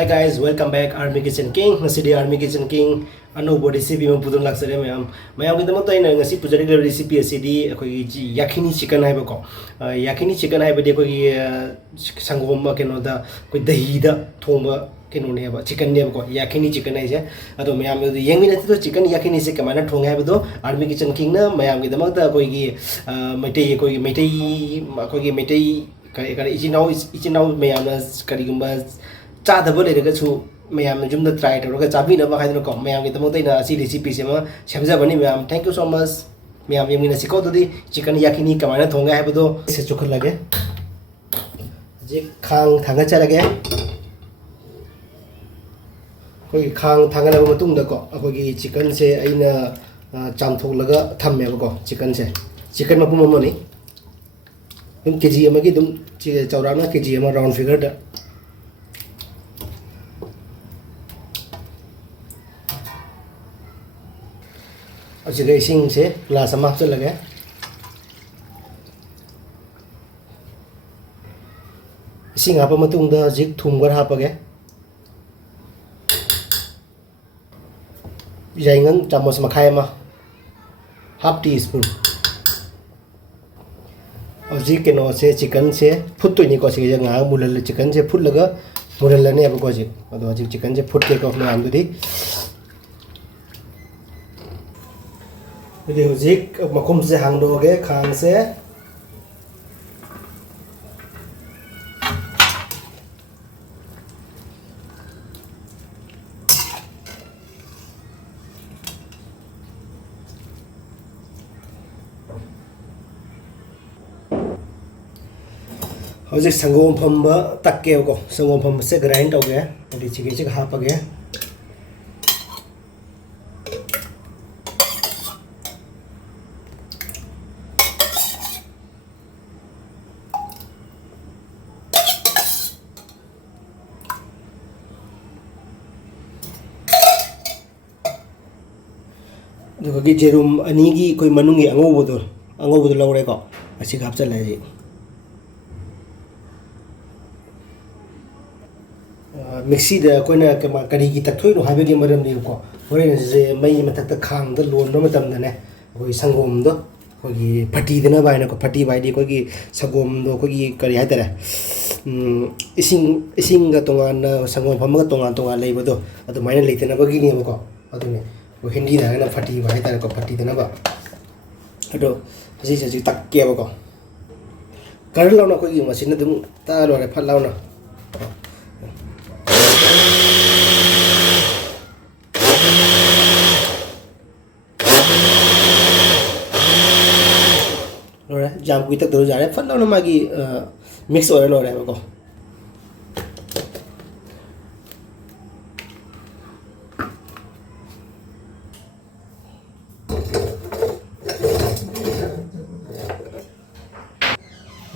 Hi guys, welcome back Army Kitchen King. Ngasi Army Kitchen King anouba recipe ma pudun laksare mayam gidam to ina ngasi pujari recipe asidi akoi yakhini chicken haiba ko yakhini chicken haiba de koi sangom ma keno da koi dahi da thongba keno ne ba chicken ne ko yakhini chicken ai je ado mayam yengmi na to chicken yakhini se kamana thong haiba do Army Kitchen King na mayam gidam ta koi gi maitai koi maitai kari ichinau mayam na kari gumba चादबो लेरगछु मयाम जुमदा try तौरगा चाबिनबा हाइदनो को मयाम गी तमोतैना असि रेसिपी सेमा सेमजाबनी मयाम थैंक यू सो मच मयाम यमिना सिको दोदी चिकन याकिनी कमाना थोंगा हाइबदो से चोखल लगे जे खांग थांगा चलगे कोई खांग थांगा लब मतुंग दको अखोगी चिकन से अइना चामथोलगा थम्मेबको चिकन से चिकन मपुम ममनी तुम केजी अमगी तुम चौराना केजी अमा राउंड फिगर दा असिगा इसिंग से ग्लास अमा हपचलगे इसिंग हापा मतुंगदा जिक थुमगर हापगे जाइंगन चामच मखाय अमा हाफ टी स्पून अजि केनो से चिकन से फुटतोइनि को सिगा nga मुलल चिकन से फुटलगा मुरलने अब को जि अदो अजि चिकन से फुट के को नाम दुदि jadi huzik makum se hang doge khang se huzik sangom phamba takke ko sangom phamba se grind doge jadi chige chig hapage दुगी जेरुम अनीगी कोई मनुंगी अंगोबदो लौरे को असि खाप चले जी मिक्सी द कोइना कमा करी की तथोइ नो हाबेगी मरम नि को होरेन जे मई मथक त खांग द लोन नो मतम दने कोई संगोम दो कोई फटी दना बायना को फटी बायदी कोई संगोम दो कोई करी हाइतरे इसिंग ग तोंगान संगोम फम ग तोंगान लेबदो अदु माइना लेतेना बगी नि को अदुने वो हिंदी ना ना फटी भाई तारे को फटी देना बा अटो जी तक के बको कर लो ना कोई मशीन तुम ता लो रे फल लाओ ना लो रे जाम कोई तक दो जा रहे फल लाओ ना मागी मिक्स हो लो रे बको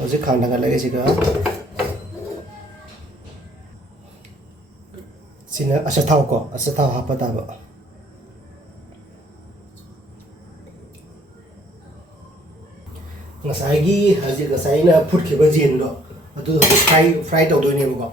उसे खाना का लगे सिका सिना असथाव को असथाव हापता बा ngसाइगी हजि ngसाइना फुटखिबा जेन दो अदु फ्राई तौदोइने बको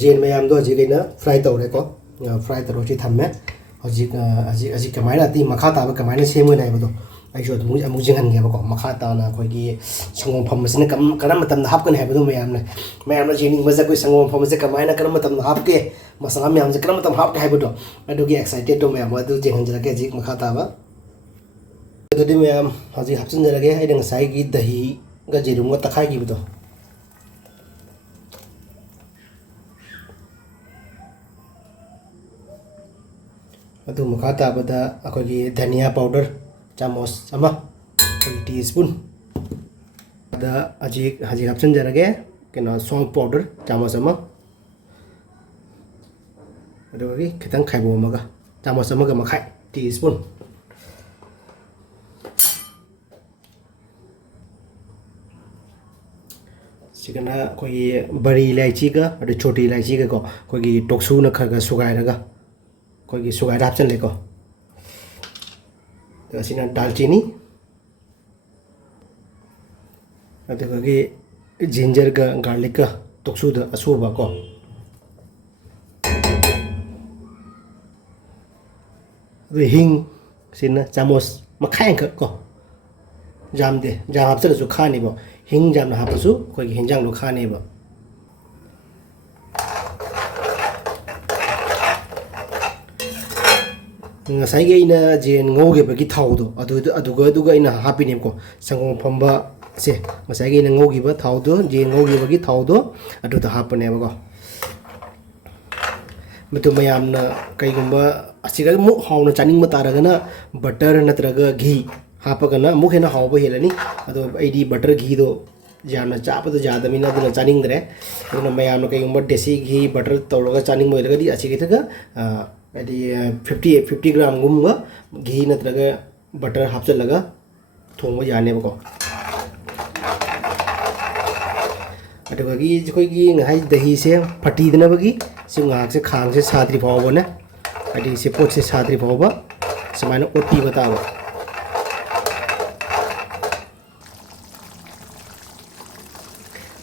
जेन मैम दो हजी कहीं फ्राई तौरे को फ्राई तौर से थमे हजी कमायना ती मखा ताब कमायना सेमोना है अमुक जिंगनगेबको मखा ताना अखोगी संगोम फमसने करम मतम हापकन है मैम जेनिंग मजा कोई संगोम फमसे कमायना करम मतम हापके मसला मैम से करम मतम हापके है अदुगी एक्साइटेड तो मैम अदु जेंगनजरगे हजी मखा ताबा अदुदी मैम हजी हापचनजरगे दही गा जेरुम गा तखाई गिबदो ꯑꯗꯨ ꯃꯈꯥ ꯇꯥꯕꯗ ꯑꯩꯈꯣꯏꯒꯤ ꯙꯅꯤꯌꯥ ꯄꯥꯎꯗꯔ ꯆꯥꯃꯁ ꯑꯃ ꯑꯩꯈꯣꯏꯒꯤ ꯇꯤꯁꯄꯨꯟ ꯑꯗ ꯍꯧꯖꯤꯛ ꯍꯥꯞꯆꯤꯟꯖꯔꯒꯦ ꯀꯩꯅꯣ ꯁꯣꯝ ꯄꯥꯎꯗꯔ ꯆꯥꯃꯁ ꯑꯃ ꯑꯗꯨꯒꯤ ꯈꯤꯇꯪ ꯈꯥꯏꯕꯣꯛꯑꯝꯃꯒ ꯆꯥꯃꯁ ꯑꯃꯒ ꯃꯈꯥꯏ ꯇꯤꯁꯄꯨꯟ ꯁꯤꯒꯅ ꯑꯩꯈꯣꯏꯒꯤ ꯕꯔꯤ ꯏꯂꯥꯏꯆꯤꯒ ꯑꯗꯩ ꯆꯣꯇꯤ ꯏꯂꯥꯏꯆꯤꯒꯀꯣ ꯑꯩꯈꯣꯏꯒꯤ ꯇꯣꯛꯁꯨꯅ ꯈꯔ ꯈꯔ ꯁꯨꯒꯥꯏꯔꯒ ꯑꯩꯈꯣꯏꯒꯤ ꯁꯨꯒꯥꯏꯔ ꯍꯥꯞꯆꯤꯜꯂꯦꯀꯣ ꯑꯁꯤꯅ ꯗꯥꯜꯆꯤꯅꯤ ꯑꯗꯨꯒꯤ ꯖꯤꯟꯖꯔꯒ ꯒꯥꯔꯂꯤꯛꯀ ꯇꯣꯛꯁꯨꯗ ꯑꯁꯨꯕ ꯀꯣ ꯑꯗꯨ ꯍꯤꯡ ꯁꯤꯅ ꯆꯥꯃꯁ ꯃꯈꯥꯏ ꯑꯃꯈꯛ ꯀꯣ ꯌꯥꯝꯗꯦ ꯌꯥꯝ ꯍꯥꯞꯆꯤꯜꯂꯁꯨ ꯈꯥꯅꯤꯕ ꯍꯤꯡ ꯌꯥꯝꯅ ꯍꯥꯞꯄꯁꯨ ꯑꯩꯈꯣꯏꯒꯤ ꯍꯤꯟꯖꯥꯡꯗꯣ ꯈꯥꯅꯦꯕ ꯉꯁꯥꯏꯒꯤ ꯑꯩꯅ ꯖꯦꯟ ꯉꯧꯈꯤꯕꯒꯤ ꯊꯥꯎꯗꯣ ꯑꯗꯨꯒ ꯑꯩꯅ ꯍꯥꯞꯄꯤꯅꯦꯕꯀꯣ ꯁꯪꯒꯣꯝ ꯐꯝꯕ ꯁꯦ ꯉꯁꯥꯏꯒꯤ ꯑꯩꯅ ꯉꯧꯈꯤꯕ ꯊꯥꯎꯗꯣ ꯖꯦꯟ ꯉꯧꯈꯤꯕꯒꯤ ꯊꯥꯎꯗꯣ ꯑꯗꯨꯗ ꯍꯥꯞꯄꯅꯦꯕꯀꯣ ꯃꯇꯨ ꯃꯌꯥꯝꯅ ꯀꯩꯒꯨꯝꯕ ꯑꯁꯤꯒ ꯑꯃꯨꯛ ꯍꯥꯎꯅ ꯆꯥꯅꯤꯡꯕ ꯇꯥꯔꯒꯅ ꯕꯇꯔ ꯅꯠꯇ꯭ꯔꯒ ꯘꯤ ꯍꯥꯞꯄꯒꯅ ꯑꯃꯨꯛ ꯍꯦꯟꯅ ꯍꯥꯎꯕ ꯍꯦꯜꯂꯅꯤ ꯑꯗꯣ ꯑꯩꯗꯤ ꯕꯇꯔ ꯘꯤꯗꯣ ꯌꯥꯝꯅ ꯆꯥꯕꯗ ꯌꯥꯗꯕꯅꯤꯅ ꯑꯗꯨꯅ ꯆꯥꯅꯤꯡꯗ꯭ꯔꯦ ꯑꯗꯨꯅ ꯃꯌꯥꯝꯅ ꯀꯩꯒꯨꯝꯕ ꯗꯦꯁꯤ ꯘꯤ ꯕꯇꯔ ꯇꯧꯔꯒ ꯆꯥꯅꯤꯡꯕ ꯑꯣꯏꯔꯒꯗꯤ ꯑꯁꯤꯒꯤꯗꯒ ꯍꯥꯏꯗꯤ 50 ꯒ꯭ꯔꯥꯝꯒꯨꯝꯕ ꯘꯤ ꯅꯠꯇ꯭ꯔꯒ ꯕꯇꯔ ꯍꯥꯞꯆꯤꯜꯂꯒ ꯊꯣꯡꯕ ꯌꯥꯅꯦꯕꯀꯣ ꯑꯗꯨꯒꯤ ꯑꯩꯈꯣꯏꯒꯤ ꯉꯁꯥꯏ ꯗꯍꯤꯁꯦ ꯐꯠꯇꯤꯗꯅꯕꯒꯤ ꯁꯤ ꯉꯥꯏꯍꯥꯛꯁꯦ ꯈꯥꯡꯁꯦ ꯁꯥꯗ꯭ꯔꯤ ꯐꯥꯎꯕꯅꯦ ꯍꯥꯏꯗꯤ ꯁꯤ ꯄꯣꯠꯁꯦ ꯁꯥꯗ꯭ꯔꯤ ꯐꯥꯎꯕ ꯁꯨꯃꯥꯏꯅ ꯑꯣꯠꯄꯤꯕ ꯇꯥꯕ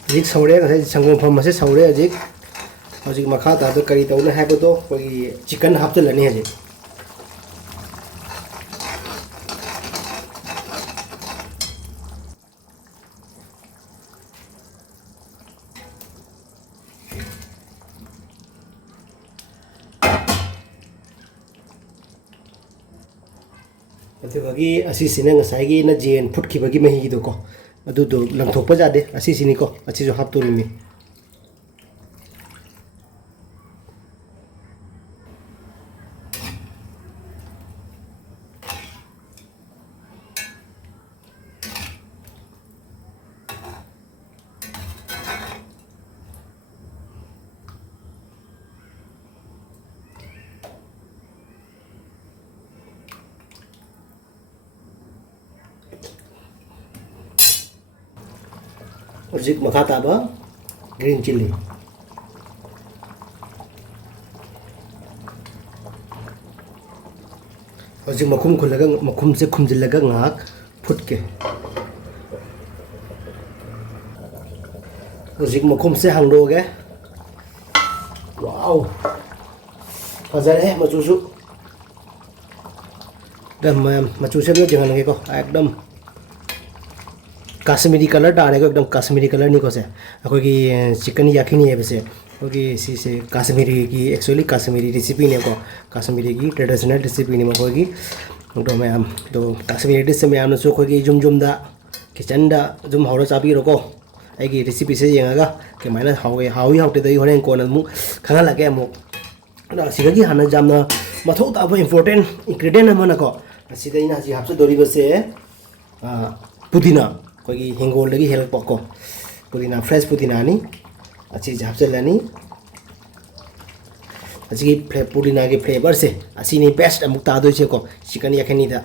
ꯍꯧꯖꯤꯛ ꯁꯧꯔꯦ ꯉꯁꯥꯏ ꯁꯪꯒꯣꯝ ꯐꯝꯕꯁꯦ ꯁꯧꯔꯦ ꯍꯧꯖꯤꯛ ꯃꯈꯥ ꯇꯥꯕꯗ ꯀꯔꯤ ꯇꯧꯅꯤ ꯍꯥꯏꯕꯗꯣ ꯑꯩꯈꯣꯏꯒꯤ ꯆꯤꯛꯀꯟ ꯍꯥꯞꯆꯤꯜꯂꯅꯤ ꯍꯧꯖꯤꯛ ꯑꯗꯨꯒꯤ ꯑꯁꯤꯁꯤꯅ ꯉꯁꯥꯏꯒꯤ ꯑꯩꯅ ꯖꯦꯟ ꯐꯨꯠꯈꯤꯕꯒꯤ ꯃꯍꯤꯗꯣꯀꯣ ꯑꯗꯨꯗꯣ ꯂꯪꯊꯣꯛꯄ ꯌꯥꯗꯦ ꯑꯁꯤꯁꯤꯅꯤꯀꯣ ꯑꯁꯤꯁꯨ ꯍꯥꯞꯇꯣꯔꯤꯃꯤ ꯍꯧꯖꯤꯛ ꯃꯈꯥ ꯇꯥꯕ ꯒ꯭ꯔꯤꯟ ꯆꯤꯜꯂꯤ ꯍꯧꯖꯤꯛ ꯃꯈꯨꯝꯁꯦ ꯈꯨꯝꯖꯤꯜꯂꯒ ꯉꯥꯏꯍꯥꯛ ꯐꯨꯠꯀꯦ ꯍꯧꯖꯤꯛ ꯃꯈꯨꯝꯁꯦ ꯍꯥꯡꯗꯣꯛꯑꯒꯦ ꯋꯥꯎ ꯐꯖꯔꯦ ꯃꯆꯨꯁꯨ मचूसे में जगह को एकदम काश्मीरी कलर डालेगा एकदम काश्मीरी कलर नहीं को से अखोई की चिकन याखिनी है वैसे अखोई सी से काश्मीरी की एक्चुअली काश्मीरी रेसिपी ने को काश्मीरी की ट्रेडिशनल रेसिपी ने अखोई की तो मैं तो काश्मीरी डिश में आम सो अखोई जुम जुम दा किचन दा जुम हाउरा चाबी रको आई रेसिपी से येंगा के माइना हाउई हाउते दई होरेन कोन मु खंगा लगे मु सिगगी हाना जामना मथौ ताबो इंपोर्टेंट इंग्रेडिएंट अमना को सिदैना जी हापसे दोरिबो से पुदीना कोई हिंगोल लगी हेल्प को पुदीना फ्रेश पुदीना नी अच्छी हापचलनी अच्छी पुदीना के फ्लेवर से अच्छी नहीं बेस्ट अमुक तादो से को चिकन याखनी दा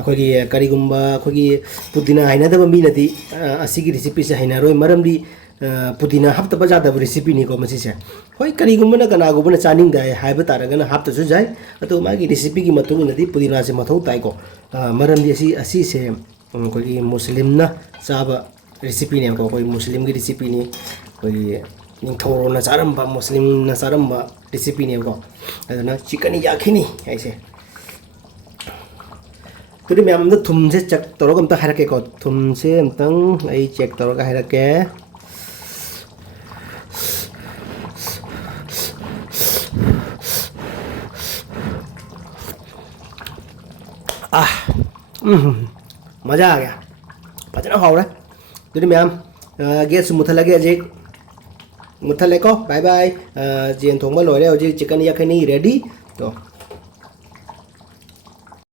अखोगी करीगुम्बा अखोगी पुदीना हाइनादब मीनदी असिगी रेसिपी से हाइनारोय मरमदी पुदीना हफ्ता बजादब रेसिपी निको मसी से होय करीगुम्बना कनागुबना चानिंग दाय हाइब तारगना हफ्ता सु जाय अतो मागी रेसिपी की मतुंग नदी पुदीना से मथौ ताइको मरमदी असी से कोई मुस्लिम ना चाबा रेसिपी ने को कोई मुस्लिम की रेसिपी ने कोई निथौरो ना चारंबा मुस्लिम ना चारंबा रेसिपी ने को अदना चिकन याखिनी ऐसे तुरी मैम थुम से चेक तौर अमता हारके को थुम से अमतंग आई चेक तौर हारके मज़ा आ गया फजना हाव रहा तुरी मैम गैस मुथलगे अजे muthale ko bye bye jen thongba loire hoji chicken yakhini ready to